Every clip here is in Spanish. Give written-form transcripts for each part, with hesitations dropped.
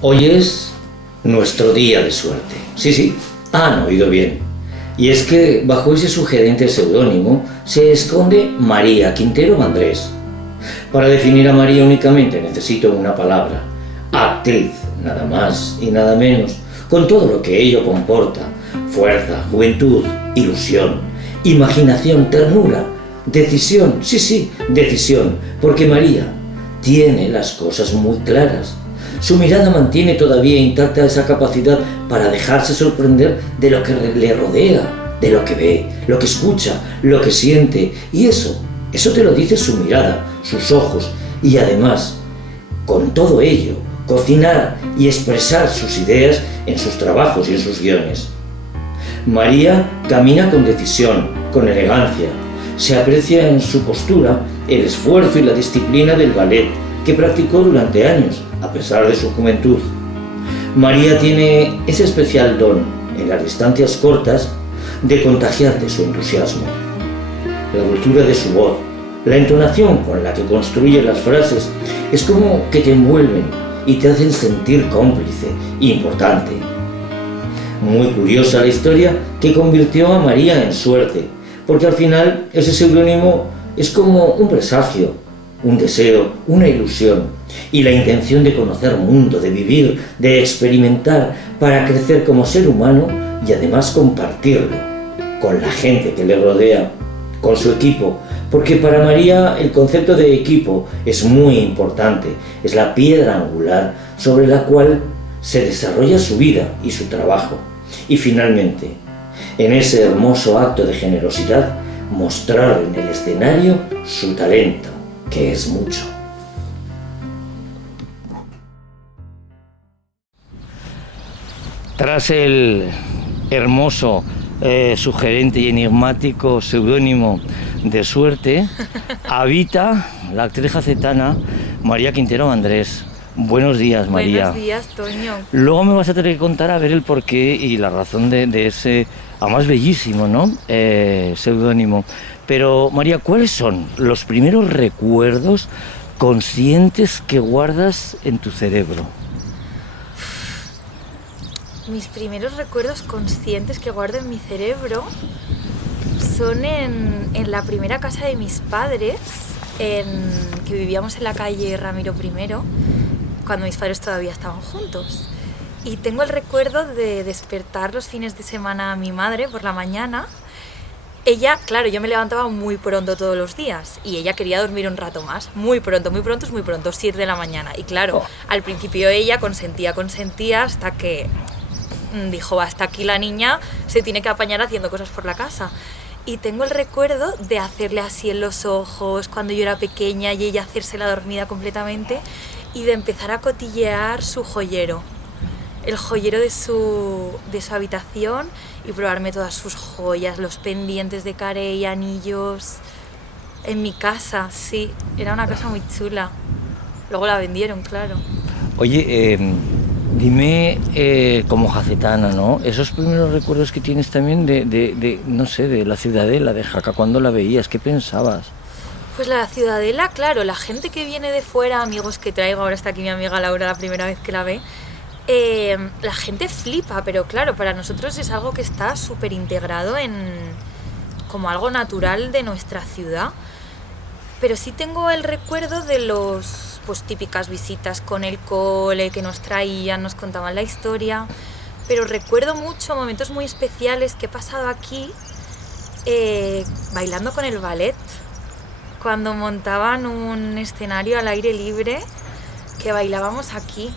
Hoy es nuestro día de suerte. Sí, sí, han oído bien. Y es que bajo ese sugerente seudónimo se esconde María Quintero Andrés. Para definir a María únicamente necesito una palabra: actriz, nada más y nada menos, con todo lo que ello comporta: fuerza, juventud, ilusión, imaginación, ternura, decisión, sí, decisión, porque María tiene las cosas muy claras. Su mirada mantiene todavía intacta esa capacidad para dejarse sorprender de lo que le rodea, de lo que ve, lo que escucha, lo que siente. Y eso te lo dice su mirada, sus ojos. Y además, con todo ello, cocinar y expresar sus ideas en sus trabajos y en sus guiones. María camina con decisión, con elegancia. Se aprecia en su postura el esfuerzo y la disciplina del ballet que practicó durante años, a pesar de su juventud. María tiene ese especial don, en las distancias cortas, de contagiarte su entusiasmo. La dulzura de su voz, la entonación con la que construye las frases, es como que te envuelven y te hacen sentir cómplice, importante. Muy curiosa la historia que convirtió a María en Suerte, porque al final ese seudónimo es como un presagio, un deseo, una ilusión y la intención de conocer mundo, de vivir, de experimentar para crecer como ser humano y además compartirlo con la gente que le rodea, con su equipo, porque para María el concepto de equipo es muy importante, es la piedra angular sobre la cual se desarrolla su vida y su trabajo. Y finalmente, en ese hermoso acto de generosidad, mostrar en el escenario su talento, que es mucho. Tras el hermoso, sugerente y enigmático seudónimo de Suerte, habita la actriz jacetana María Quintero Andrés. Buenos días, María. Buenos días, Toño. Luego me vas a tener que contar a ver el porqué y la razón de ese, además bellísimo, ¿no?, seudónimo. Pero, María, ¿cuáles son los primeros recuerdos conscientes que guardas en tu cerebro? Mis primeros recuerdos conscientes que guardo en mi cerebro son en la primera casa de mis padres, que vivíamos en la calle Ramiro I, cuando mis padres todavía estaban juntos. Y tengo el recuerdo de despertar los fines de semana a mi madre por la mañana. Ella, claro, yo me levantaba muy pronto todos los días y ella quería dormir un rato más. Muy pronto es muy pronto, 7 de la mañana. Y claro, al principio ella consentía hasta que dijo: hasta aquí la niña se tiene que apañar haciendo cosas por la casa. Y tengo el recuerdo de hacerle así en los ojos cuando yo era pequeña y ella hacérsela dormida completamente y de empezar a cotillear su joyero. El joyero de su habitación y probarme todas sus joyas, los pendientes de carey, anillos. En mi casa, sí, era una casa muy chula. Luego la vendieron, claro. Oye, dime, como jacetana, ¿no?, esos primeros recuerdos que tienes también no sé, de la Ciudadela, de Jaca, ¿cuándo la veías? ¿Qué pensabas? Pues la Ciudadela, claro, la gente que viene de fuera, amigos que traigo, ahora está aquí mi amiga Laura la primera vez que la ve, la gente flipa, pero claro, para nosotros es algo que está súper integrado como algo natural de nuestra ciudad. Pero sí tengo el recuerdo de los, pues, típicas visitas con el cole que nos traían, nos contaban la historia, pero recuerdo mucho momentos muy especiales que he pasado aquí bailando con el ballet, cuando montaban un escenario al aire libre que bailábamos aquí.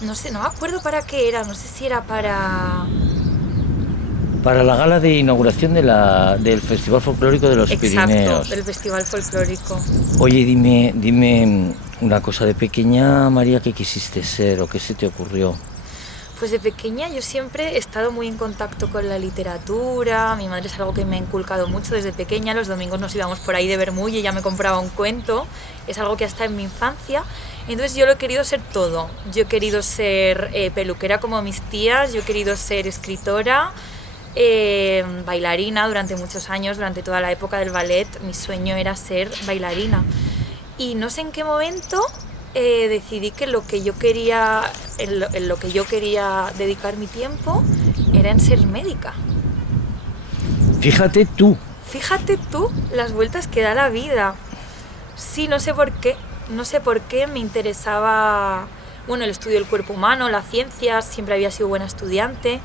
No sé, no me acuerdo para qué era, no sé si era para la gala de inauguración del Festival Folclórico de los Pirineos. Exacto, del Festival Folclórico. Oye, dime una cosa, de pequeña, María, ¿qué quisiste ser o qué se te ocurrió? Pues de pequeña yo siempre he estado muy en contacto con la literatura. Mi madre es algo que me ha inculcado mucho desde pequeña. Los domingos nos íbamos por ahí de Bermú y ella me compraba un cuento. Es algo que hasta en mi infancia. Entonces yo lo he querido ser todo. Yo he querido ser peluquera como mis tías, yo he querido ser escritora, bailarina durante muchos años, durante toda la época del ballet. Mi sueño era ser bailarina. Y no sé en qué momento decidí que lo que yo quería, en lo que yo quería dedicar mi tiempo era en ser médica. Fíjate tú. Fíjate tú las vueltas que da la vida. Sí, no sé por qué me interesaba, bueno, el estudio del cuerpo humano, las ciencias, siempre había sido buena estudiante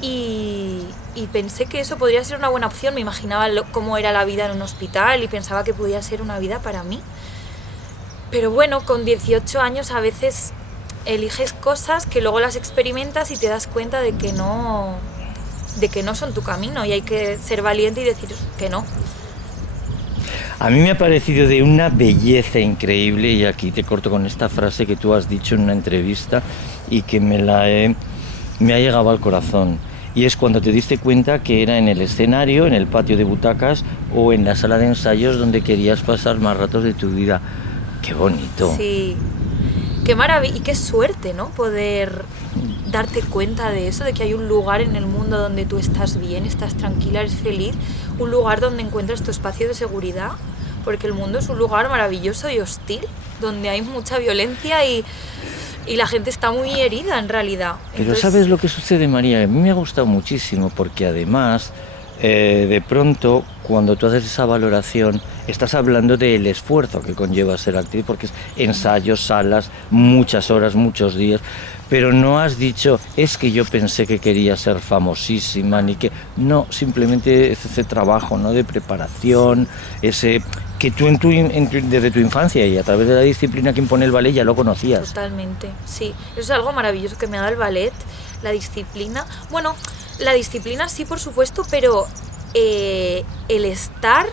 y pensé que eso podría ser una buena opción. Me imaginaba cómo era la vida en un hospital y pensaba que podía ser una vida para mí. Pero bueno, con 18 años a veces eliges cosas que luego las experimentas y te das cuenta de que no son tu camino y hay que ser valiente y decir que no. A mí me ha parecido de una belleza increíble, y aquí te corto con esta frase que tú has dicho en una entrevista y que me ha llegado al corazón. Y es cuando te diste cuenta que era en el escenario, en el patio de butacas o en la sala de ensayos donde querías pasar más ratos de tu vida. ¡Qué bonito! Sí, qué maravilla y qué suerte, ¿no? Poder darte cuenta de eso, de que hay un lugar en el mundo donde tú estás bien, estás tranquila, eres feliz, un lugar donde encuentras tu espacio de seguridad, porque el mundo es un lugar maravilloso y hostil, donde hay mucha violencia y la gente está muy herida en realidad. Pero entonces... ¿sabes lo que sucede, María? A mí me ha gustado muchísimo porque además, de pronto, cuando tú haces esa valoración, estás hablando del esfuerzo que conlleva ser actriz, porque es ensayos, salas, muchas horas, muchos días, pero no has dicho, es que yo pensé que quería ser famosísima, ni que... No, simplemente es ese trabajo, ¿no?, de preparación, ese que tú desde tu infancia y a través de la disciplina que impone el ballet ya lo conocías. Totalmente, sí. Eso es algo maravilloso que me ha dado el ballet, la disciplina. Bueno, la disciplina sí, por supuesto, pero el estar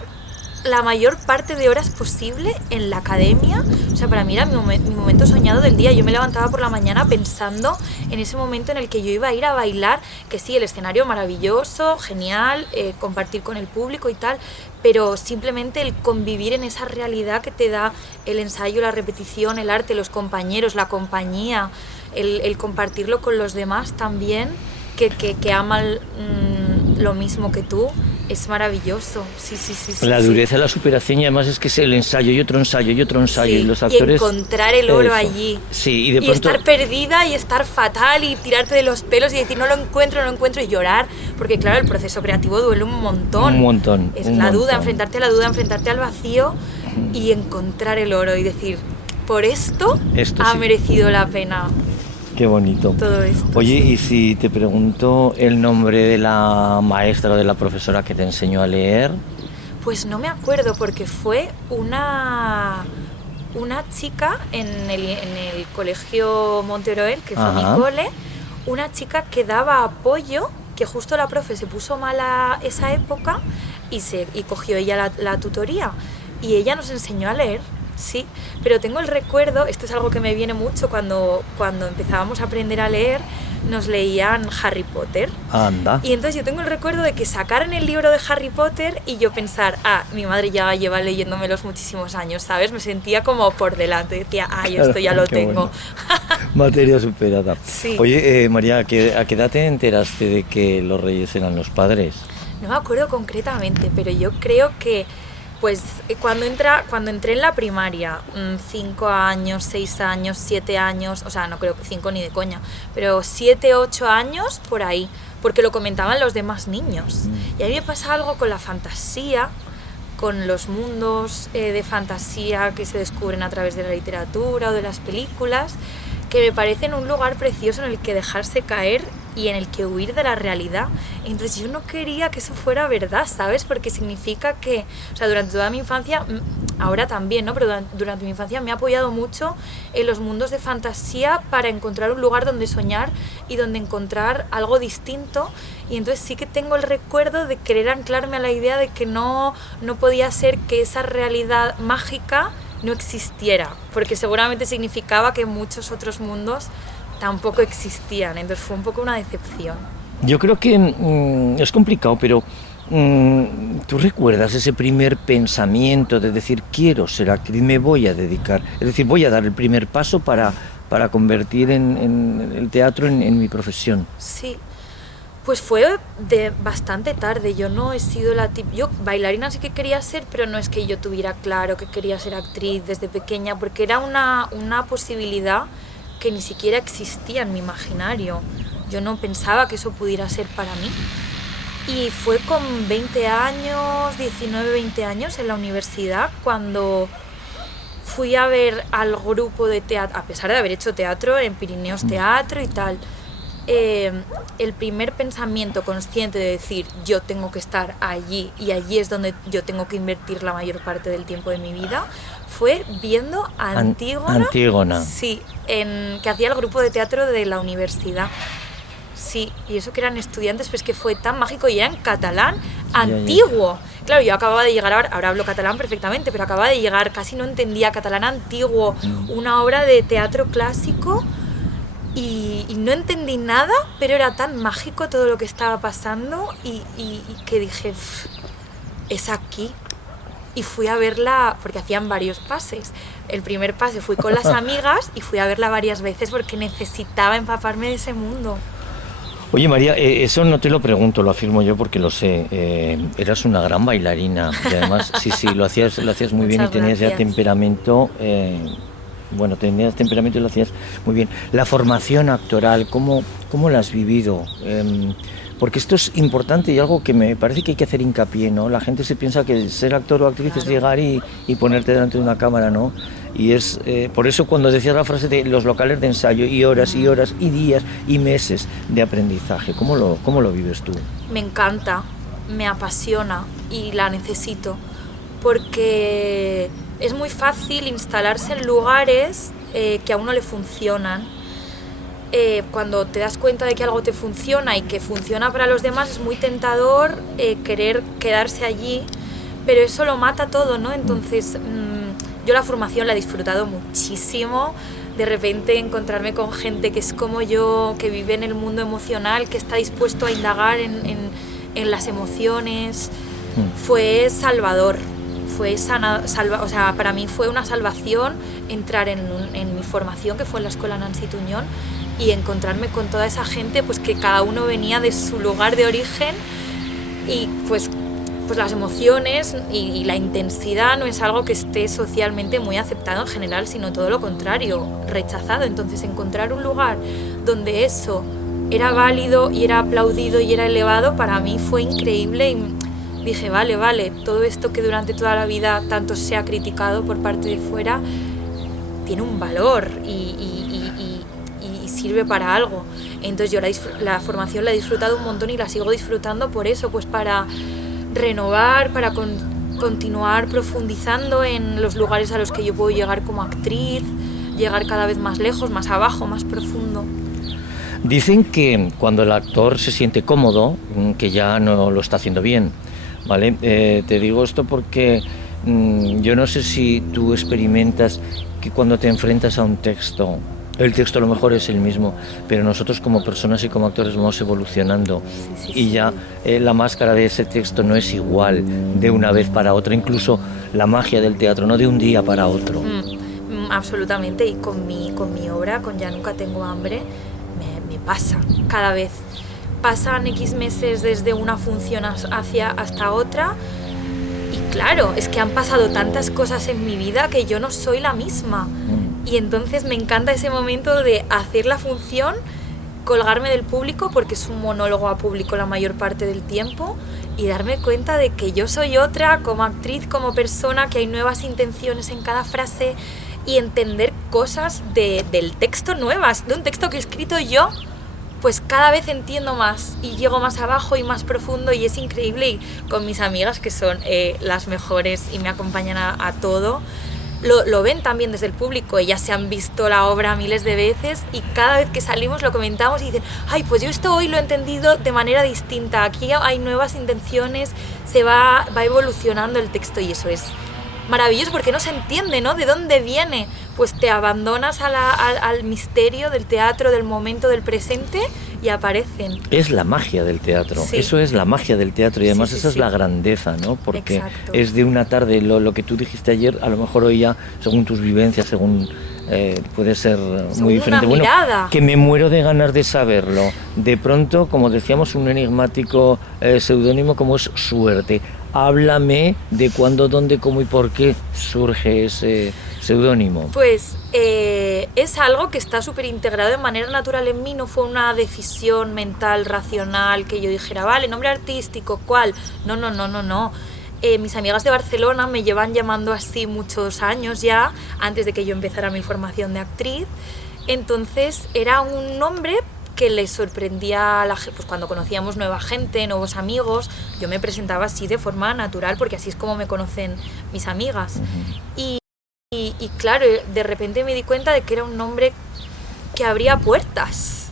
la mayor parte de horas posible en la academia, o sea, para mí era mi momento soñado del día. Yo me levantaba por la mañana pensando en ese momento en el que yo iba a ir a bailar, que sí, el escenario maravilloso, genial, compartir con el público y tal, pero simplemente el convivir en esa realidad que te da el ensayo, la repetición, el arte, los compañeros, la compañía, el compartirlo con los demás también, que aman lo mismo que tú. Es maravilloso, sí. La dureza, la superación, y además es que es el ensayo y otro ensayo y otro ensayo, sí, y los actores... Y encontrar el oro allí. Sí, y de pronto... estar perdida y estar fatal y tirarte de los pelos y decir no lo encuentro y llorar, porque claro, el proceso creativo duele un montón. Un montón. Es la duda, enfrentarte a la duda, enfrentarte al vacío y encontrar el oro y decir, por esto ha merecido la pena. Qué bonito. Todo esto. Oye, y si te pregunto el nombre de la maestra o de la profesora que te enseñó a leer... Pues no me acuerdo, porque fue una chica en el colegio Monteroel, que fue mi cole, una chica que daba apoyo, que justo la profe se puso mala esa época y cogió ella la tutoría. Y ella nos enseñó a leer. Sí, pero tengo el recuerdo, esto es algo que me viene mucho, cuando empezábamos a aprender a leer, nos leían Harry Potter. Anda. Y entonces yo tengo el recuerdo de que sacaran el libro de Harry Potter y yo pensar, mi madre ya lleva leyéndomelos muchísimos años, ¿sabes? Me sentía como por delante, decía, yo esto ya lo tengo. Bueno. Materia superada. Sí. Oye, María, ¿a qué edad te enteraste de que los reyes eran los padres? No me acuerdo concretamente, pero yo creo que pues cuando entré en la primaria, 5 años, 6 años, 7 años, o sea, no creo que 5 ni de coña, pero 7, 8 años por ahí, porque lo comentaban los demás niños. Y a mí me pasa algo con la fantasía, con los mundos de fantasía que se descubren a través de la literatura o de las películas, que me parecen un lugar precioso en el que dejarse caer y en el que huir de la realidad. Entonces yo no quería que eso fuera verdad, ¿sabes? Porque significa que, o sea, durante toda mi infancia, ahora también, ¿no? Pero durante mi infancia me he apoyado mucho en los mundos de fantasía para encontrar un lugar donde soñar y donde encontrar algo distinto. Y entonces sí que tengo el recuerdo de querer anclarme a la idea de que no podía ser que esa realidad mágica no existiera, porque seguramente significaba que muchos otros mundos tampoco existían, entonces fue un poco una decepción. Yo creo que es complicado, pero ¿tú recuerdas ese primer pensamiento de decir quiero ser actriz, me voy a dedicar, es decir, voy a dar el primer paso para convertir en el teatro en mi profesión? Sí, Pues fue de bastante tarde. Yo no he sido yo bailarina sí que quería ser, pero no es que yo tuviera claro que quería ser actriz desde pequeña, porque era una posibilidad que ni siquiera existía en mi imaginario. Yo no pensaba que eso pudiera ser para mí. Y fue con 20 años, 19, 20 años en la universidad cuando fui a ver al grupo de teatro, a pesar de haber hecho teatro en Pirineos Teatro y tal. El primer pensamiento consciente de decir yo tengo que estar allí y allí es donde yo tengo que invertir la mayor parte del tiempo de mi vida fue viendo a Antígona. Sí, que hacía el grupo de teatro de la universidad. Sí, y eso que eran estudiantes, pues que fue tan mágico y era en catalán antiguo. Claro, yo acababa de llegar, ahora hablo catalán perfectamente, pero acababa de llegar, casi no entendía catalán antiguo, una obra de teatro clásico. Y no entendí nada, pero era tan mágico todo lo que estaba pasando y que dije, es aquí. Y fui a verla, porque hacían varios pases. El primer pase fui con las amigas y fui a verla varias veces porque necesitaba empaparme de ese mundo. Oye María, eso no te lo pregunto, lo afirmo yo porque lo sé. Eras una gran bailarina y además sí, lo hacías muy bien y tenías ya temperamento. Bueno, tenías temperamento y lo hacías muy bien. La formación actoral, ¿cómo la has vivido? Porque esto es importante y algo que me parece que hay que hacer hincapié, ¿no? La gente se piensa que ser actor o actriz es llegar y ponerte delante de una cámara, ¿no? Y es por eso cuando decías la frase de los locales de ensayo y horas y horas y días y meses de aprendizaje, ¿cómo lo vives tú? Me encanta, me apasiona y la necesito porque es muy fácil instalarse en lugares que a uno le funcionan. Cuando te das cuenta de que algo te funciona y que funciona para los demás, es muy tentador querer quedarse allí, pero eso lo mata todo, ¿no? Entonces, yo la formación la he disfrutado muchísimo. De repente encontrarme con gente que es como yo, que vive en el mundo emocional, que está dispuesto a indagar en las emociones, fue salvador. O sea, para mí fue una salvación entrar en mi formación, que fue en la Escuela Nancy Tuñón, y encontrarme con toda esa gente pues que cada uno venía de su lugar de origen y pues las emociones y la intensidad no es algo que esté socialmente muy aceptado en general, sino todo lo contrario, rechazado. Entonces encontrar un lugar donde eso era válido y era aplaudido y era elevado, para mí fue increíble y dije, vale, todo esto que durante toda la vida tanto se ha criticado por parte de fuera tiene un valor y sirve para algo. Entonces yo la formación la he disfrutado un montón y la sigo disfrutando por eso, pues para renovar, para continuar profundizando en los lugares a los que yo puedo llegar como actriz, llegar cada vez más lejos, más abajo, más profundo. Dicen que cuando el actor se siente cómodo, que ya no lo está haciendo bien, ¿vale? Te digo esto porque yo no sé si tú experimentas que cuando te enfrentas a un texto, el texto a lo mejor es el mismo, pero nosotros como personas y como actores vamos evolucionando y ya la máscara de ese texto no es igual de una vez para otra, incluso la magia del teatro, no de un día para otro. Absolutamente, y con mi obra, con Ya nunca tengo hambre, me pasa cada vez. Pasan X meses desde una función hasta otra y claro, es que han pasado tantas cosas en mi vida que yo no soy la misma. Y entonces me encanta ese momento de hacer la función, colgarme del público, porque es un monólogo a público la mayor parte del tiempo, y darme cuenta de que yo soy otra como actriz, como persona, que hay nuevas intenciones en cada frase y entender cosas del texto nuevas, de un texto que he escrito yo, pues cada vez entiendo más y llego más abajo y más profundo y es increíble. Y con mis amigas, que son las mejores y me acompañan a todo, lo ven también desde el público. Ellas se han visto la obra miles de veces y cada vez que salimos lo comentamos y dicen, ay, pues yo esto hoy lo he entendido de manera distinta, aquí hay nuevas intenciones, se va evolucionando el texto y eso es maravilloso porque no se entiende, ¿no? ¿De dónde viene? Pues te abandonas al misterio del teatro, del momento, del presente y aparecen. Es la magia del teatro, sí. Eso es la magia del teatro y además esa es la grandeza, ¿no? Porque es de una tarde, lo que tú dijiste ayer, a lo mejor hoy ya, según tus vivencias, según puede ser Según muy diferente. una mirada. Que me muero de ganas de saberlo. De pronto, como decíamos, un enigmático seudónimo como es Suerte. Háblame de cuándo, dónde, cómo y por qué surge ese seudónimo. Pues es algo que está súper integrado de manera natural en mí, no fue una decisión mental, racional, que yo dijera, vale, nombre artístico, ¿cuál? No. Mis amigas de Barcelona me llevan llamando así muchos años ya, antes de que yo empezara mi formación de actriz. Entonces era un nombre que les sorprendía a la gente, pues cuando conocíamos nueva gente, nuevos amigos, yo me presentaba así de forma natural, porque así es como me conocen mis amigas. Uh-huh. Y claro, de repente me di cuenta de que era un nombre que abría puertas.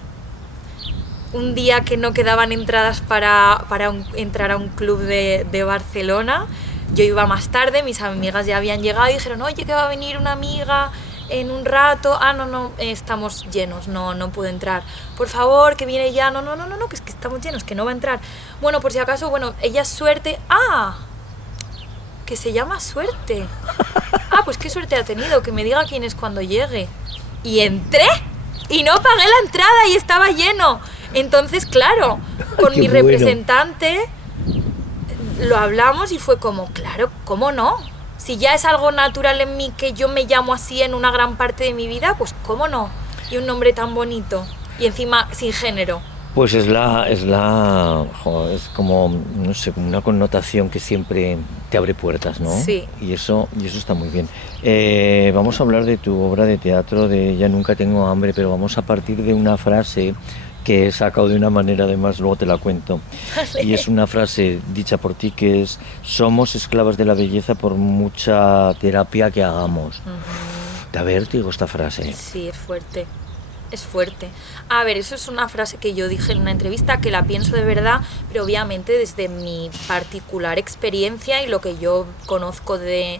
Un día que no quedaban entradas para entrar a un club de Barcelona, yo iba más tarde, mis amigas ya habían llegado y dijeron, oye, que va a venir una amiga en un rato. No, estamos llenos, no puedo entrar. Por favor, que viene ya. No, que es que estamos llenos, que no va a entrar. Bueno, por si acaso, ella es Suerte. Que se llama Suerte. Pues qué suerte ha tenido, que me diga quién es cuando llegue. Y entré y no pagué la entrada y estaba lleno. Entonces, claro, con mi representante lo hablamos y fue como, claro, ¿cómo no? Si ya es algo natural en mí que yo me llamo así en una gran parte de mi vida, pues ¿cómo no? Y un nombre tan bonito y encima sin género. Pues es como, no sé, como una connotación que siempre te abre puertas, ¿no? Sí. Y eso está muy bien. Vamos a hablar de tu obra de teatro, de Ya nunca tengo hambre, pero vamos a partir de una frase que he sacado de una manera, además, luego te la cuento. Vale. Y es una frase dicha por ti que es: somos esclavas de la belleza por mucha terapia que hagamos. Uh-huh. Da vértigo esta frase. Sí, es fuerte. Es fuerte. A ver, eso es una frase que yo dije en una entrevista, que la pienso de verdad, pero obviamente desde mi particular experiencia y lo que yo conozco de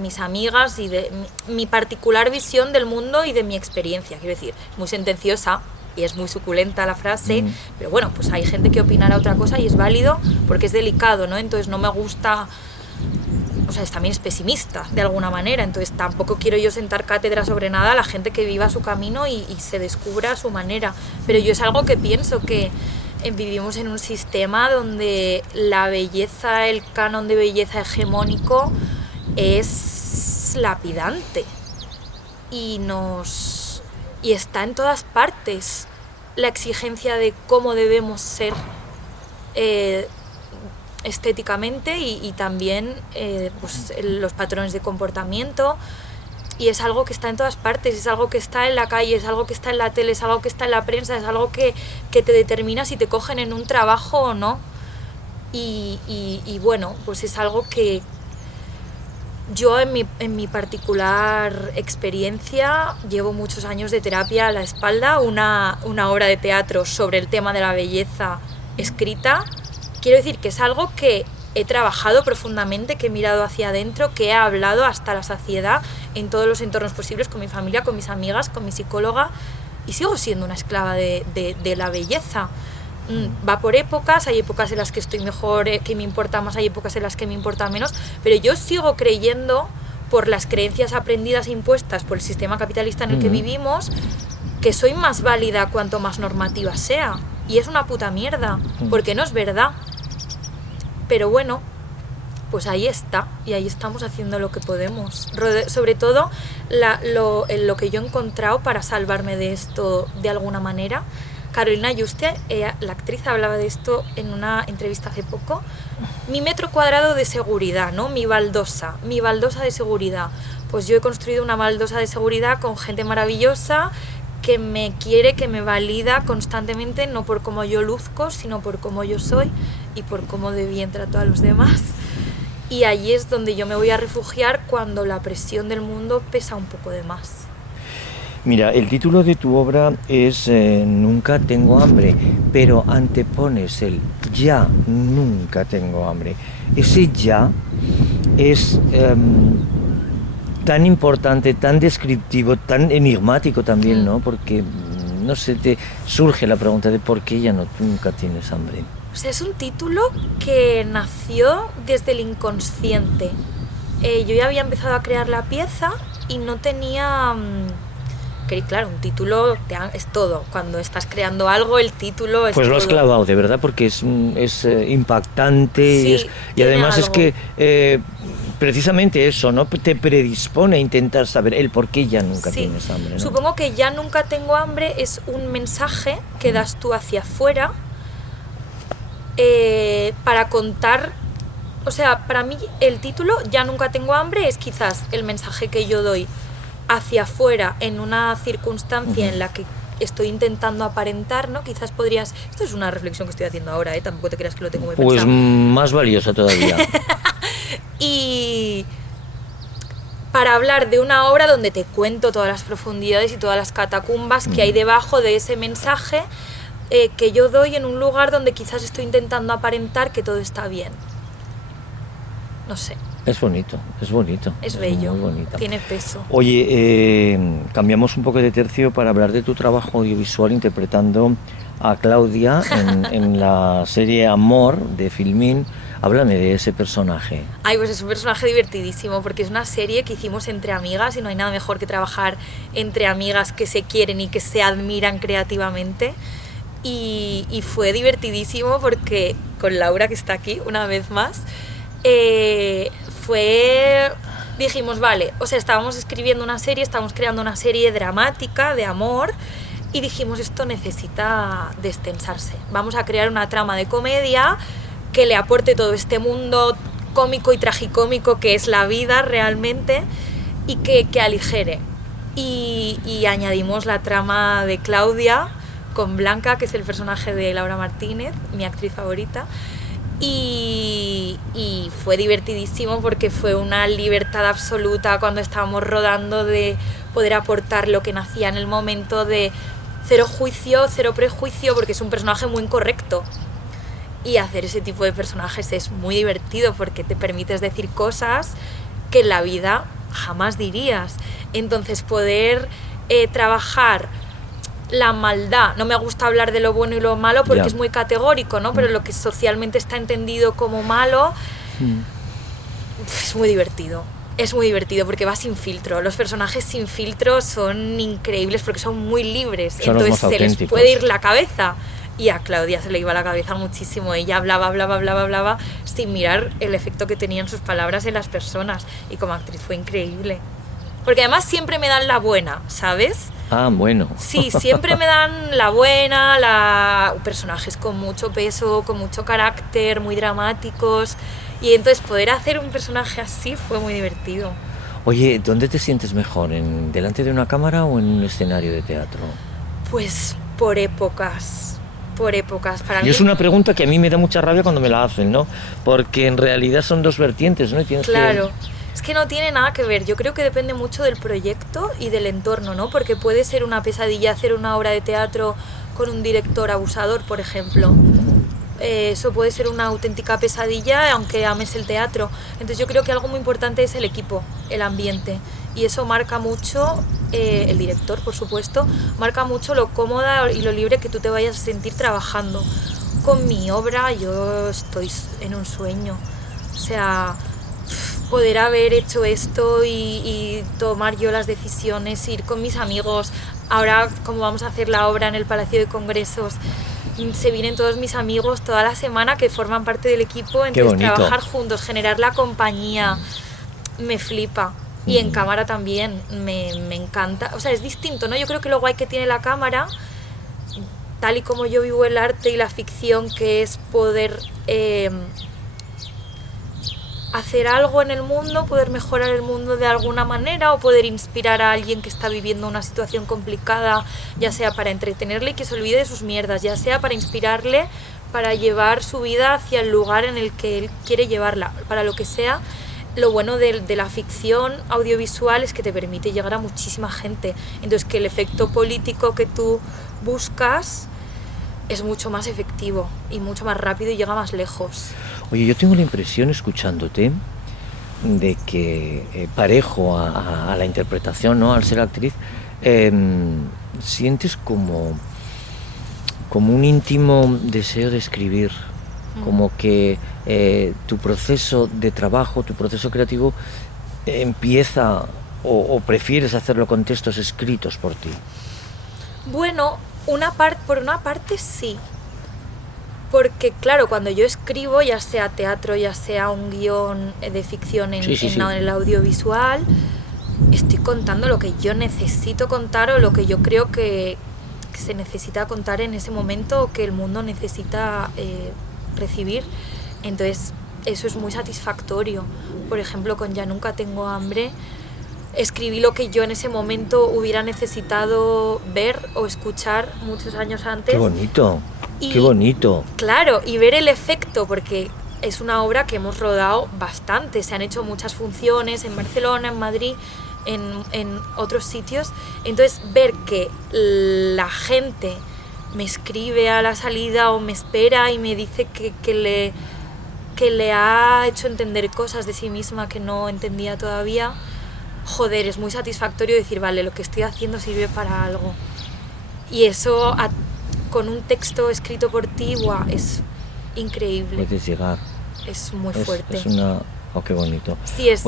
mis amigas y de mi particular visión del mundo y de mi experiencia. Quiero decir, es muy sentenciosa y es muy suculenta la frase, pero bueno, pues hay gente que opinará otra cosa y es válido porque es delicado, ¿no? Entonces no me gusta... O sea, también es pesimista, de alguna manera, entonces tampoco quiero yo sentar cátedra sobre nada a la gente que viva su camino y se descubra a su manera, pero yo es algo que pienso que vivimos en un sistema donde la belleza, el canon de belleza hegemónico es lapidante y está en todas partes la exigencia de cómo debemos ser estéticamente y también pues, los patrones de comportamiento, y es algo que está en todas partes, es algo que está en la calle, es algo que está en la tele, es algo que está en la prensa, es algo que te determina si te cogen en un trabajo o no, y bueno, pues es algo que yo en mi particular experiencia llevo muchos años de terapia a la espalda, una obra de teatro sobre el tema de la belleza escrita. Quiero decir que es algo que he trabajado profundamente, que he mirado hacia adentro, que he hablado hasta la saciedad en todos los entornos posibles, con mi familia, con mis amigas, con mi psicóloga, y sigo siendo una esclava de la belleza. Va por épocas, hay épocas en las que estoy mejor, que me importa más, hay épocas en las que me importa menos, pero yo sigo creyendo, por las creencias aprendidas e impuestas por el sistema capitalista en el que vivimos, que soy más válida cuanto más normativa sea. Y es una puta mierda, porque no es verdad. Pero bueno, pues ahí está, y ahí estamos haciendo lo que podemos. Sobre todo lo que yo he encontrado para salvarme de esto de alguna manera. Carolina Juste, la actriz, hablaba de esto en una entrevista hace poco. Mi metro cuadrado de seguridad, ¿no? Mi baldosa de seguridad. Pues yo he construido una baldosa de seguridad con gente maravillosa que me quiere, que me valida constantemente, no por cómo yo luzco, sino por cómo yo soy y por cómo de bien trato a los demás. Y allí es donde yo me voy a refugiar cuando la presión del mundo pesa un poco de más. Mira, el título de tu obra es Nunca tengo hambre, pero antepones el ya nunca tengo hambre. Ese ya es tan importante, tan descriptivo, tan enigmático también, ¿no? Porque, no sé, te surge la pregunta de por qué ya nunca tienes hambre. O sea, es un título que nació desde el inconsciente. Yo ya había empezado a crear la pieza y no tenía claro, un título es todo. Cuando estás creando algo, el título es Pues lo has todo. clavado, de verdad, porque es impactante Sí, y además algo. es que precisamente eso, ¿no? Te predispone a intentar saber el por qué ya nunca Sí. tienes hambre, ¿no? Supongo que ya nunca tengo hambre es un mensaje que das tú hacia afuera para contar. O sea, para mí el título ya nunca tengo hambre es quizás el mensaje que yo doy hacia afuera en una circunstancia en la que estoy intentando aparentar, ¿no? Quizás podrías... Esto es una reflexión que estoy haciendo ahora, ¿eh? Tampoco te creas que lo tengo muy Pues pensado. más valiosa todavía. Y para hablar de una obra donde te cuento todas las profundidades y todas las catacumbas que hay debajo de ese mensaje que yo doy en un lugar donde quizás estoy intentando aparentar que todo está bien. No sé, Es bonito, es bonito. es bello, Muy bonito. tiene peso. Oye, cambiamos un poco de tercio para hablar de tu trabajo audiovisual interpretando a Claudia en la serie Amor de Filmin. Háblame de ese personaje. Ay, pues es un personaje divertidísimo porque es una serie que hicimos entre amigas y no hay nada mejor que trabajar entre amigas que se quieren y que se admiran creativamente. Y fue divertidísimo porque con Laura, que está aquí una vez más, dijimos, vale, o sea, estábamos escribiendo una serie, estábamos creando una serie dramática de amor y dijimos, esto necesita destensarse. Vamos a crear una trama de comedia que le aporte todo este mundo cómico y tragicómico que es la vida realmente y que aligere. Y añadimos la trama de Claudia con Blanca, que es el personaje de Laura Martínez, mi actriz favorita. Y fue divertidísimo porque fue una libertad absoluta cuando estábamos rodando de poder aportar lo que nacía en el momento, de cero juicio, cero prejuicio, porque es un personaje muy incorrecto. Y hacer ese tipo de personajes es muy divertido porque te permites decir cosas que en la vida jamás dirías. Entonces poder trabajar la maldad, no me gusta hablar de lo bueno y lo malo porque es muy categórico, ¿no? Pero lo que socialmente está entendido como malo es muy divertido. Es muy divertido porque va sin filtro. Los personajes sin filtro son increíbles porque son muy libres. Son entonces se les auténticos. puede ir la cabeza. Y a Claudia se le iba la cabeza muchísimo. Ella hablaba sin mirar el efecto que tenían sus palabras en las personas. Y como actriz fue increíble. Porque además siempre me dan la buena, ¿sabes? Ah, bueno. Sí, siempre me dan la buena, personajes con mucho peso, con mucho carácter, muy dramáticos. Y entonces poder hacer un personaje así fue muy divertido. Oye, ¿dónde te sientes mejor? ¿Delante de una cámara o en un escenario de teatro? Pues por épocas. Para Y mí es una pregunta que a mí me da mucha rabia cuando me la hacen, ¿no? Porque en realidad son dos vertientes, ¿no? Y tienes claro. Es que no tiene nada que ver. Yo creo que depende mucho del proyecto y del entorno, ¿no? Porque puede ser una pesadilla hacer una obra de teatro con un director abusador, por ejemplo. Eso puede ser una auténtica pesadilla, aunque ames el teatro. Entonces yo creo que algo muy importante es el equipo, el ambiente. Y eso marca mucho, el director, por supuesto, marca mucho lo cómoda y lo libre que tú te vayas a sentir trabajando. Con mi obra yo estoy en un sueño. O sea, poder haber hecho esto y tomar yo las decisiones, ir con mis amigos. Ahora, como vamos a hacer la obra en el Palacio de Congresos, se vienen todos mis amigos toda la semana que forman parte del equipo, entonces trabajar juntos, generar la compañía, me flipa. Y en cámara también me encanta, o sea, es distinto, ¿no? Yo creo que lo guay que tiene la cámara, tal y como yo vivo el arte y la ficción, que es poder hacer algo en el mundo, poder mejorar el mundo de alguna manera o poder inspirar a alguien que está viviendo una situación complicada, ya sea para entretenerle y que se olvide de sus mierdas, ya sea para inspirarle, para llevar su vida hacia el lugar en el que él quiere llevarla, para lo que sea. Lo bueno de la ficción audiovisual es que te permite llegar a muchísima gente. Entonces que el efecto político que tú buscas es mucho más efectivo y mucho más rápido y llega más lejos. Oye, yo tengo la impresión, escuchándote, de que parejo a la interpretación, ¿no? Al ser actriz, sientes como un íntimo deseo de escribir, como que tu proceso de trabajo, tu proceso creativo empieza o prefieres hacerlo con textos escritos por ti? Bueno, por una parte sí. Porque claro, cuando yo escribo, ya sea teatro, ya sea un guión de ficción en el audiovisual, estoy contando lo que yo necesito contar o lo que yo creo que se necesita contar en ese momento o que el mundo necesita recibir. Entonces, eso es muy satisfactorio. Por ejemplo, con Ya nunca tengo hambre, escribí lo que yo en ese momento hubiera necesitado ver o escuchar muchos años antes. ¡Qué bonito! ¡Qué bonito! Claro, y ver el efecto, porque es una obra que hemos rodado bastante. Se han hecho muchas funciones en Barcelona, en Madrid, en otros sitios. Entonces, ver que la gente me escribe a la salida o me espera y me dice que le ha hecho entender cosas de sí misma que no entendía todavía, joder, es muy satisfactorio decir, vale, lo que estoy haciendo sirve para algo. Y eso con un texto escrito por ti, ¡buah!, es increíble. Puedes llegar. Es muy fuerte. Es una... Oh, qué bonito. Sí, es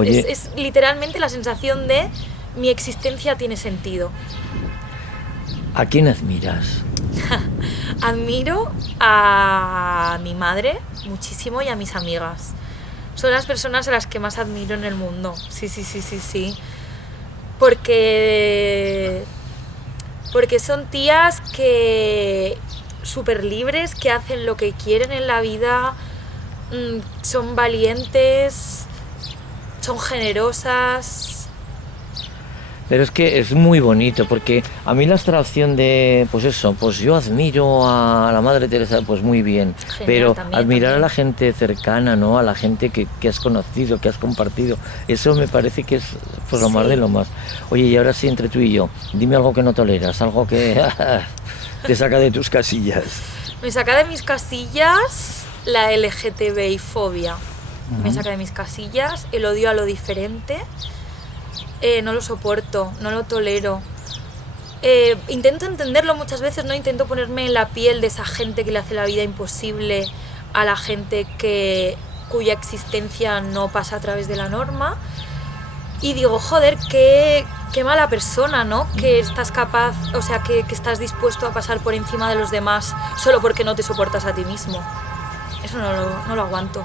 literalmente la sensación de mi existencia tiene sentido. ¿A quién admiras? Admiro a mi madre muchísimo y a mis amigas. Son las personas a las que más admiro en el mundo. Sí. Porque son tías que súper libres, que hacen lo que quieren en la vida, son valientes, son generosas. Pero es que es muy bonito, porque a mí la abstracción de, pues eso, pues yo admiro a la Madre Teresa, pues muy bien. Genial, pero también. A la gente cercana, ¿no? A la gente que has conocido, que has compartido, eso me parece que es pues lo más de lo más. Oye, y ahora sí, entre tú y yo, dime algo que no toleras, algo que te saca de tus casillas. Me saca de mis casillas la LGTBI-fobia. Me saca de mis casillas el odio a lo diferente. No lo soporto, no lo tolero. Intento entenderlo muchas veces, ¿no? Intento ponerme en la piel de esa gente que le hace la vida imposible a la gente cuya existencia no pasa a través de la norma. Y digo, joder, qué mala persona, ¿no? Que estás capaz, o sea, que estás dispuesto a pasar por encima de los demás solo porque no te soportas a ti mismo. Eso no lo aguanto.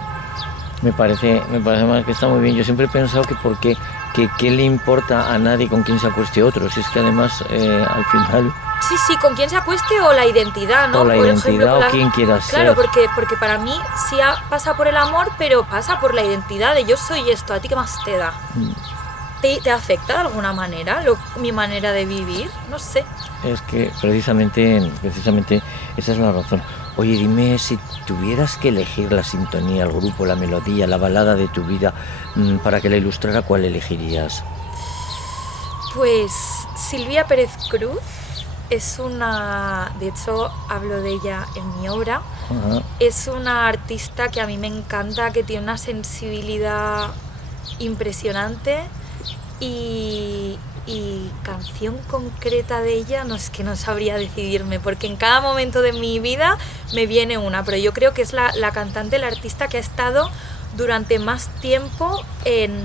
Me parece más que está muy bien. Yo siempre he pensado que qué le importa a nadie con quién se acueste otro. Si es que además al final... Sí, con quién se acueste o la identidad, ¿no? O la identidad o quién quieras ser. Claro, porque para mí sí pasa por el amor, pero pasa por la identidad de yo soy esto, ¿a ti qué más te da? ¿Te afecta de alguna manera mi manera de vivir? No sé. Es que precisamente esa es la razón. Oye, dime, si tuvieras que elegir la sintonía, el grupo, la melodía, la balada de tu vida para que la ilustrara, ¿cuál elegirías? Pues Silvia Pérez Cruz es una... De hecho, hablo de ella en mi obra. Ajá. Es una artista que a mí me encanta, que tiene una sensibilidad impresionante y canción concreta de ella no sabría decidirme, porque en cada momento de mi vida me viene una, pero yo creo que es la cantante, la artista que ha estado durante más tiempo en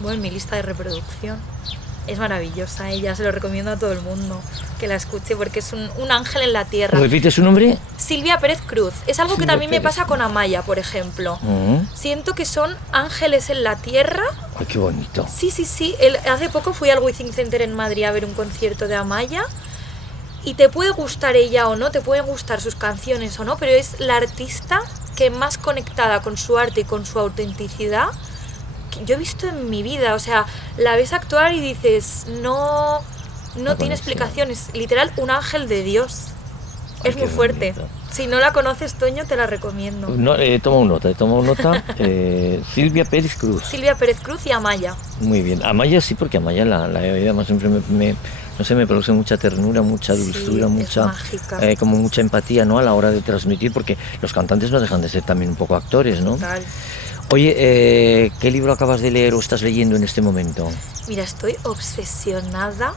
mi lista de reproducción. Es maravillosa ella, se lo recomiendo a todo el mundo que la escuche porque es un ángel en la tierra. ¿Repite su nombre? Silvia Pérez Cruz. Es algo que también me pasa con Amaya, por ejemplo. Siento que son ángeles en la tierra. ¡Ay, qué bonito! Sí. Hace poco fui al Wizzing Center en Madrid a ver un concierto de Amaya y te puede gustar ella o no, te pueden gustar sus canciones o no, pero es la artista que más conectada con su arte y con su autenticidad yo he visto en mi vida. O sea, la ves actuar y dices, no tiene explicaciones, literal un ángel de Dios. Ay, es muy fuerte. Bonito. Si no la conoces, Toño, te la recomiendo. No, tomo nota. Silvia Pérez Cruz. Silvia Pérez Cruz y Amaya. Muy bien. Amaya sí, porque Amaya la he oído, además siempre me produce mucha ternura, mucha dulzura, como mucha empatía, ¿no? A la hora de transmitir, porque los cantantes no dejan de ser también un poco actores, ¿no? Total. Oye, ¿qué libro acabas de leer o estás leyendo en este momento? Mira, estoy obsesionada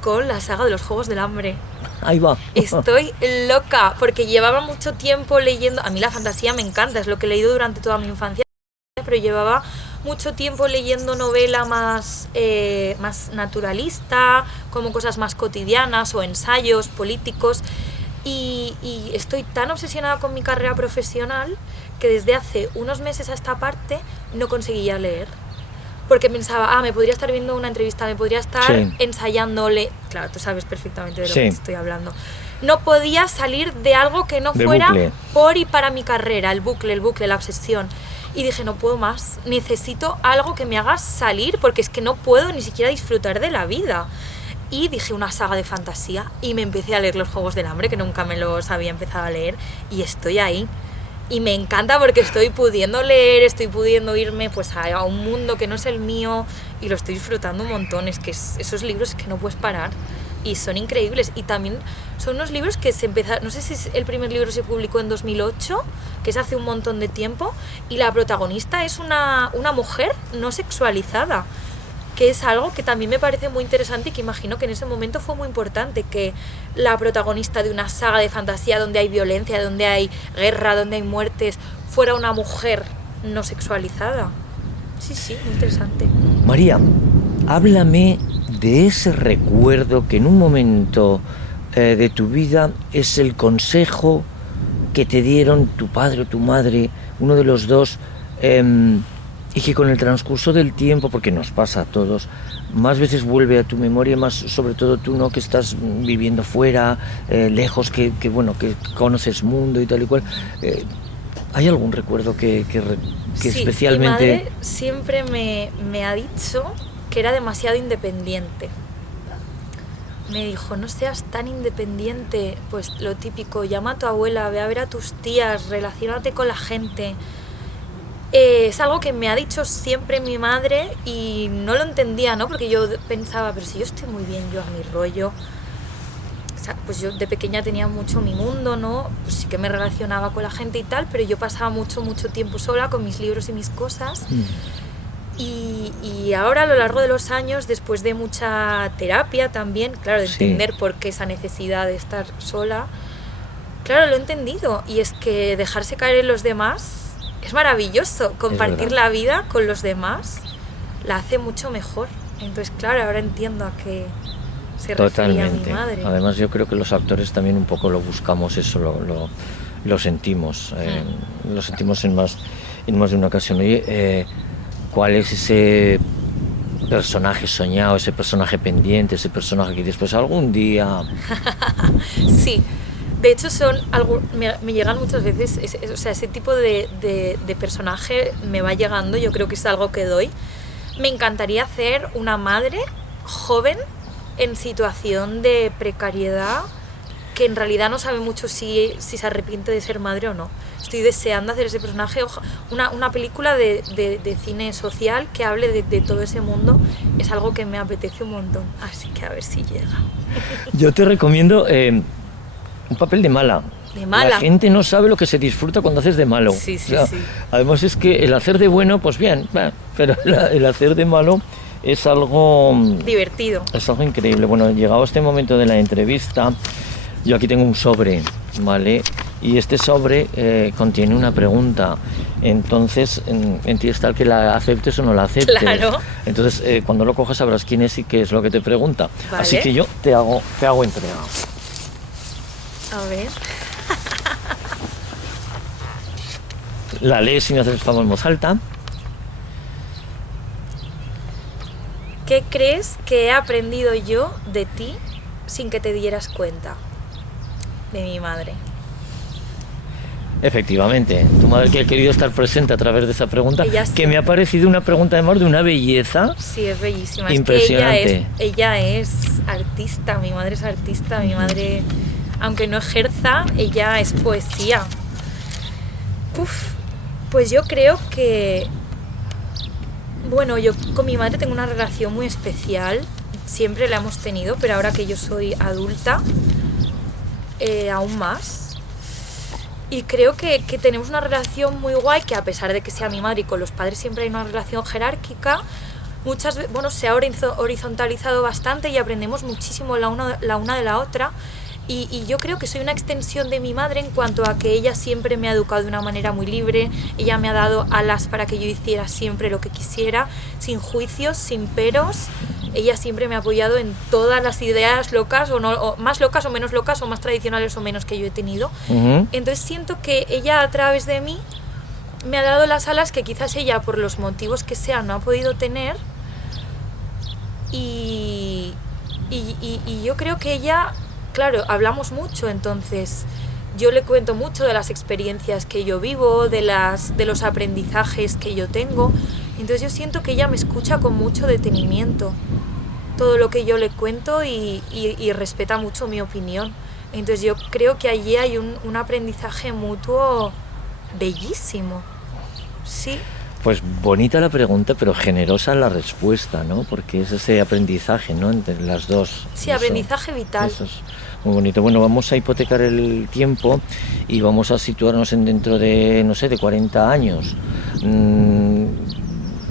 con la saga de los Juegos del Hambre. Ahí va. Estoy loca, porque llevaba mucho tiempo leyendo. A mí la fantasía me encanta, es lo que he leído durante toda mi infancia. pero llevaba mucho tiempo leyendo novela más naturalista, como cosas más cotidianas o ensayos políticos. Y estoy tan obsesionada con mi carrera profesional que desde hace unos meses a esta parte no conseguía leer. Porque pensaba, me podría estar viendo una entrevista, me podría estar ensayándole. Claro, tú sabes perfectamente de lo que estoy hablando. No podía salir de algo que no fuera bucle. Por y para mi carrera, el bucle, la obsesión. Y dije, no puedo más, necesito algo que me haga salir, porque es que no puedo ni siquiera disfrutar de la vida. Y dije, una saga de fantasía, y me empecé a leer los Juegos del Hambre, que nunca me los había empezado a leer, y estoy ahí. Y me encanta porque estoy pudiendo leer, estoy pudiendo irme pues a un mundo que no es el mío, y lo estoy disfrutando un montón. Es que esos libros es que no puedes parar, y son increíbles. Y también son unos libros que se empezaron, no sé si el primer libro se publicó en 2008, que es hace un montón de tiempo, y la protagonista es una mujer no sexualizada, que es algo que también me parece muy interesante y que imagino que en ese momento fue muy importante, que la protagonista de una saga de fantasía donde hay violencia, donde hay guerra, donde hay muertes, fuera una mujer no sexualizada. Sí, muy interesante. María, háblame de ese recuerdo que en un momento de tu vida es el consejo que te dieron tu padre o tu madre, uno de los dos, y que con el transcurso del tiempo, porque nos pasa a todos, más veces vuelve a tu memoria, más sobre todo tú, ¿no?, que estás viviendo fuera, lejos, que conoces mundo y tal y cual. ¿Hay algún recuerdo que sí, especialmente...? Mi madre siempre me ha dicho que era demasiado independiente. Me dijo, no seas tan independiente, pues lo típico, llama a tu abuela, ve a ver a tus tías, relaciónate con la gente. Es algo que me ha dicho siempre mi madre y no lo entendía, ¿no? Porque yo pensaba, pero si yo estoy muy bien, yo a mi rollo. O sea, pues yo de pequeña tenía mucho mi mundo, ¿no? Pues sí que me relacionaba con la gente y tal, pero yo pasaba mucho tiempo sola con mis libros y mis cosas. Y ahora a lo largo de los años, después de mucha terapia también, claro, de entender por qué esa necesidad de estar sola, claro, lo he entendido. Y es que dejarse caer en los demás es maravilloso. Compartir la vida con los demás la hace mucho mejor. Entonces, claro, ahora entiendo a qué se refería mi madre. Además, yo creo que los actores también un poco lo buscamos, eso lo sentimos. Lo sentimos en más de una ocasión. Oye, ¿cuál es ese personaje soñado, ese personaje pendiente, ese personaje que después algún día... Sí, de hecho me llegan muchas veces, o sea, ese tipo de personaje me va llegando, yo creo que es algo que doy. Me encantaría hacer una madre joven en situación de precariedad, que en realidad no sabe mucho si se arrepiente de ser madre o no. Estoy deseando hacer ese personaje, una película de cine social que hable de todo ese mundo. Es algo que me apetece un montón, así que a ver si llega. Yo te recomiendo un papel de mala. De mala. La gente no sabe lo que se disfruta cuando haces de malo. Sí. Además es que el hacer de bueno, pues bien, pero el hacer de malo es algo... divertido. Es algo increíble. Bueno, llegado este momento de la entrevista, yo aquí tengo un sobre, ¿vale? Y este sobre contiene una pregunta. Entonces, en ti está el que la aceptes o no la aceptes. Claro. Entonces, cuando lo cojas sabrás quién es y qué es lo que te pregunta. Vale. Así que yo te hago entrega. A ver. La lees sin hacer favor en voz alta. ¿Qué crees que he aprendido yo de ti sin que te dieras cuenta? De mi madre. Efectivamente, tu madre, que ha querido estar presente a través de esa pregunta, Sí. Que me ha parecido una pregunta además de una belleza. Sí, es bellísima. Impresionante. Es que ella es artista, mi madre es artista, mi madre, aunque no ejerza, ella es poesía. Pues yo creo que, bueno, yo con mi madre tengo una relación muy especial, siempre la hemos tenido, pero ahora que yo soy adulta, aún más. Y creo que tenemos una relación muy guay, que a pesar de que sea mi madre y con los padres siempre hay una relación jerárquica, muchas veces, se ha horizontalizado bastante y aprendemos muchísimo la una de la otra. Y yo creo que soy una extensión de mi madre en cuanto a que ella siempre me ha educado de una manera muy libre, ella me ha dado alas para que yo hiciera siempre lo que quisiera, sin juicios, sin peros. Ella siempre me ha apoyado en todas las ideas locas, o más locas o menos locas, o más tradicionales o menos que yo he tenido. Entonces siento que ella a través de mí me ha dado las alas que quizás ella, por los motivos que sea, no ha podido tener. Y yo creo que ella, claro, hablamos mucho, entonces yo le cuento mucho de las experiencias que yo vivo, de los aprendizajes que yo tengo. Entonces yo siento que ella me escucha con mucho detenimiento todo lo que yo le cuento y respeta mucho mi opinión. Entonces yo creo que allí hay un aprendizaje mutuo bellísimo. Sí. Pues bonita la pregunta, pero generosa la respuesta, ¿no? Porque es ese aprendizaje, ¿no? Entre las dos. Sí, aprendizaje vital. Eso es muy bonito. Bueno, vamos a hipotecar el tiempo y vamos a situarnos en dentro de, no sé, de 40 años.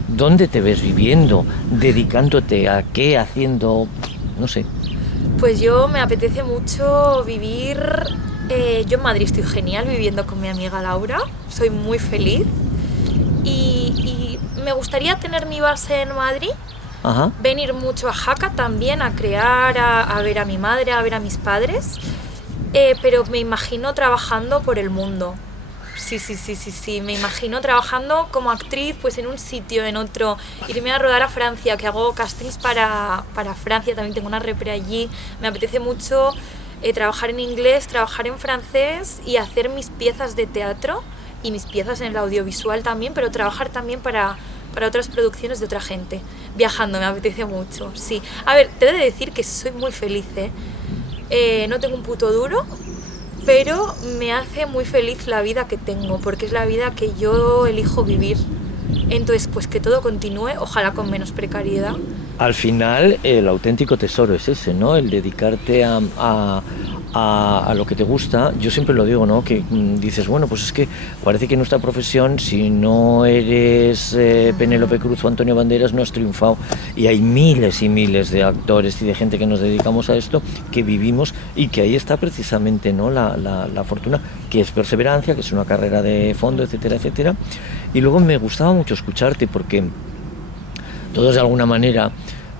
¿Dónde te ves viviendo? ¿Dedicándote a qué? ¿Haciendo? No sé. Pues yo me apetece mucho vivir... yo en Madrid estoy genial viviendo con mi amiga Laura. Soy muy feliz. Y me gustaría tener mi base en Madrid. Ajá. Venir mucho a Jaca también, a crear, a ver a mi madre, a ver a mis padres. Pero me imagino trabajando por el mundo. Sí, me imagino trabajando como actriz, pues en un sitio, en otro, irme a rodar a Francia, que hago castings para Francia, también tengo una repre allí. Me apetece mucho trabajar en inglés, trabajar en francés y hacer mis piezas de teatro y mis piezas en el audiovisual también, pero trabajar también para otras producciones de otra gente. Viajando me apetece mucho, sí. A ver, te he de decir que soy muy feliz, no tengo un puto duro, pero me hace muy feliz la vida que tengo, porque es la vida que yo elijo vivir. Entonces, pues que todo continúe, ojalá con menos precariedad. Al final, el auténtico tesoro es ese, ¿no? El dedicarte a lo que te gusta. Yo siempre lo digo, ¿no? Que dices, bueno, pues es que parece que nuestra profesión, si no eres Penélope Cruz o Antonio Banderas, no has triunfado. Y hay miles y miles de actores y de gente que nos dedicamos a esto, que vivimos, y que ahí está precisamente, ¿no? La fortuna, que es perseverancia, que es una carrera de fondo, etcétera, etcétera. Y luego me gustaba mucho escucharte, porque todos de alguna manera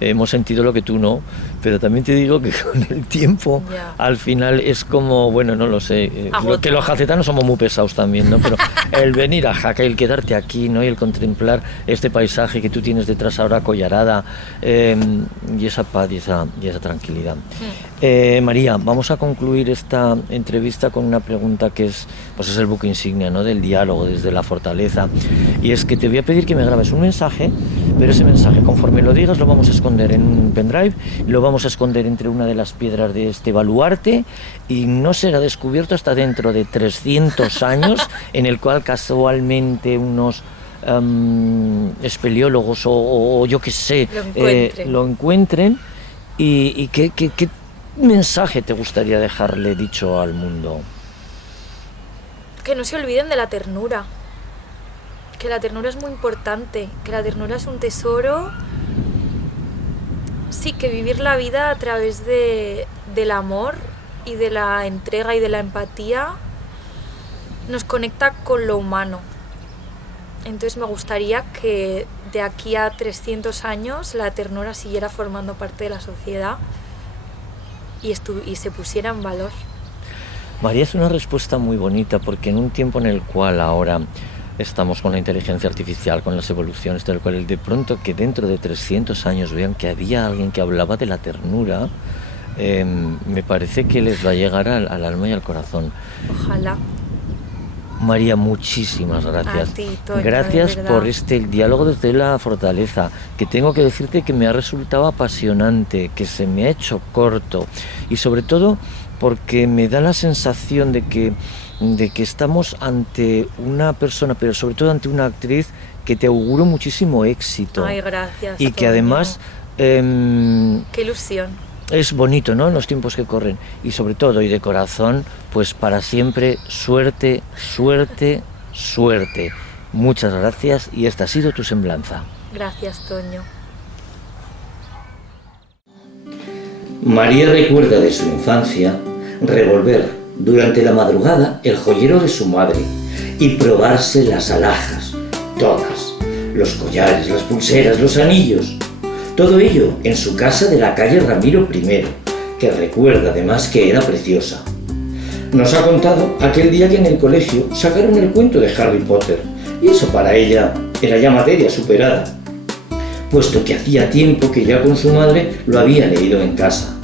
hemos sentido lo que tú no, pero también te digo que con el tiempo al final es como, bueno, no lo sé, que los jacetanos somos muy pesados también, ¿no? Pero el venir a Jaca, el quedarte aquí, ¿no? Y el contemplar este paisaje que tú tienes detrás ahora, Collarada, y esa paz y esa tranquilidad. María, vamos a concluir esta entrevista con una pregunta que es el buque insignia, ¿no? Del diálogo desde la fortaleza, y es que te voy a pedir que me grabes un mensaje, pero ese mensaje, conforme lo digas, lo vamos a esconder en un pendrive, lo vamos a esconder entre una de las piedras de este baluarte, y no será descubierto hasta dentro de 300 años, en el cual casualmente unos espeleólogos o yo qué sé lo encuentren. ¿Y qué mensaje te gustaría dejarle dicho al mundo? Que no se olviden de la ternura, que la ternura es muy importante, que la ternura es un tesoro. Sí, que vivir la vida a través del amor y de la entrega y de la empatía nos conecta con lo humano. Entonces me gustaría que de aquí a 300 años la ternura siguiera formando parte de la sociedad y se pusiera en valor. María, es una respuesta muy bonita, porque en un tiempo en el cual ahora estamos con la inteligencia artificial, con las evoluciones, del cual de pronto que dentro de 300 años vean que había alguien que hablaba de la ternura, me parece que les va a llegar al alma y al corazón. Ojalá. María, muchísimas gracias. A ti, Toño, gracias por este diálogo desde la fortaleza, que tengo que decirte que me ha resultado apasionante, que se me ha hecho corto, y sobre todo porque me da la sensación de que estamos ante una persona, pero sobre todo ante una actriz que te auguro muchísimo éxito. Ay, gracias. Y que además qué ilusión. Es bonito, ¿no? En los tiempos que corren. Y sobre todo, y de corazón, pues para siempre, suerte, suerte, suerte. Muchas gracias, y esta ha sido tu semblanza. Gracias, Toño. María recuerda de su infancia revolver durante la madrugada el joyero de su madre y probarse las alhajas, todas, los collares, las pulseras, los anillos. Todo ello en su casa de la calle Ramiro I, que recuerda además que era preciosa. Nos ha contado aquel día que en el colegio sacaron el cuento de Harry Potter, y eso para ella era ya materia superada, puesto que hacía tiempo que ya con su madre lo había leído en casa.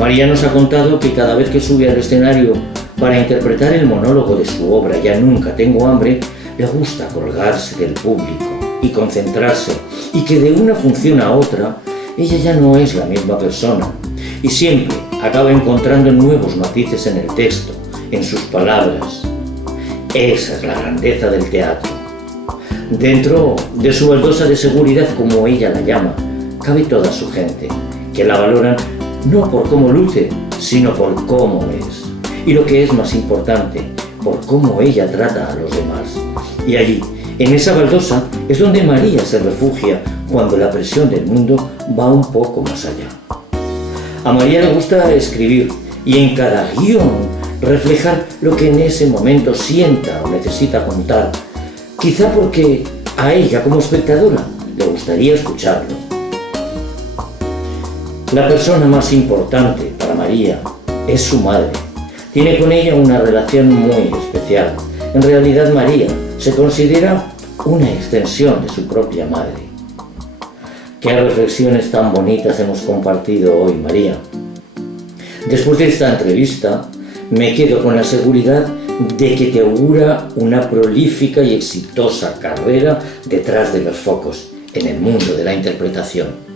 María nos ha contado que cada vez que sube al escenario para interpretar el monólogo de su obra Ya nunca tengo hambre, le gusta colgarse del público y concentrarse, y que de una función a otra ella ya no es la misma persona, y siempre acaba encontrando nuevos matices en el texto, en sus palabras. Esa es la grandeza del teatro. Dentro de su baldosa de seguridad, como ella la llama, cabe toda su gente, que la valoran no por cómo luce, sino por cómo es. Y lo que es más importante, por cómo ella trata a los demás. Y allí, en esa baldosa, es donde María se refugia cuando la presión del mundo va un poco más allá. A María le gusta escribir y en cada guión reflejar lo que en ese momento sienta o necesita contar, quizá porque a ella como espectadora le gustaría escucharlo. La persona más importante para María es su madre. Tiene con ella una relación muy especial. En realidad María se considera una extensión de su propia madre. Qué reflexiones tan bonitas hemos compartido hoy, María. Después de esta entrevista, me quedo con la seguridad de que te augura una prolífica y exitosa carrera detrás de los focos en el mundo de la interpretación.